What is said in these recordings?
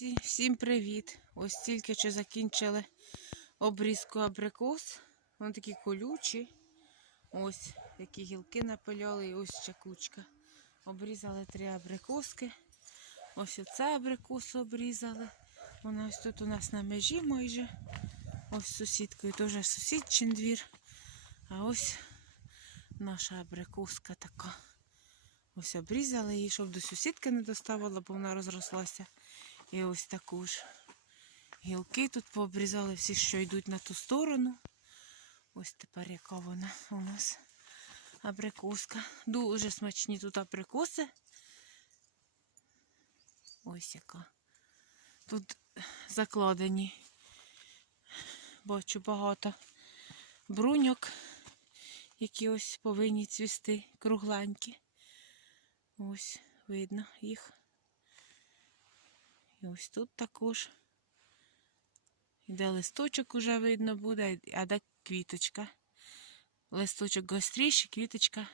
Друзі, Всім привіт! Ось тільки що закінчили обрізку абрикос. Вони такі колючі. Ось які гілки напиляли, і ось ще кучка. Обрізали три абрикоски. Ось оце абрикосу обрізали. Вона ось тут у нас на межі майже. Ось з сусідкою теж сусідчин двір. А ось наша абрикоска така. Ось обрізали її, щоб до сусідки не доставала, бо вона розрослася. І ось таку ж гілки тут пообрізали всі, що йдуть на ту сторону. Ось тепер яка вона у нас абрикоска. Дуже смачні тут абрикоси. Ось яка. Тут закладені. Бачу багато бруньок, які ось повинні цвісти кругленькі. Ось видно їх. І ось тут також. Іде листочок уже видно буде, а де квіточка. Листочок гостріший, квіточка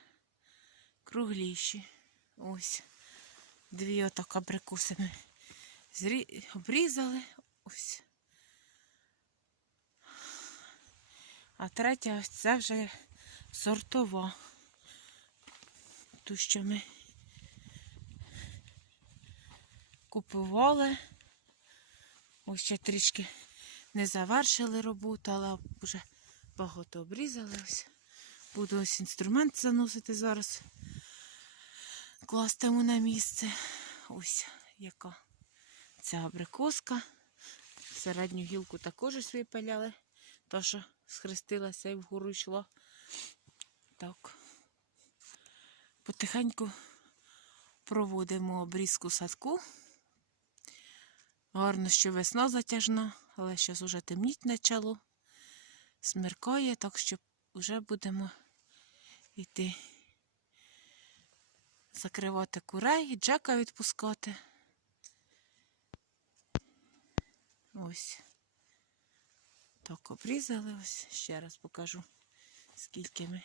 кругліші. Ось. Дві отак абрикоси ми зрі... обрізали. Ось. А третя ось це вже сортова. Ту, що ми купували. Ось ще трішки не завершили роботу, але вже багато обрізали. Ось. Буду ось інструмент заносити зараз. Кластиму на місце. Ось яка ця абрикоска. Середню гілку також ось випиляли, то що схрестилася і вгору йшла. Так. Потихеньку проводимо обрізку садку. Гарно, що весна затяжна, але зараз уже темніть почало. Смеркає, так що вже будемо йти закривати курей, і джека відпускати. Ось. Так, обрізали ось. Ще раз покажу, скільки ми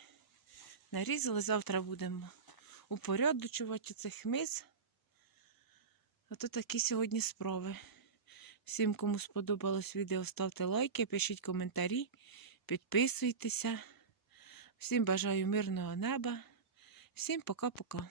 нарізали. Завтра будемо упорядочувати цих хмиз. Ото такі сьогодні справи. Всім, кому сподобалось відео, ставте лайки, пишіть коментарі, підписуйтеся. Всім бажаю мирного неба. Всім пока-пока.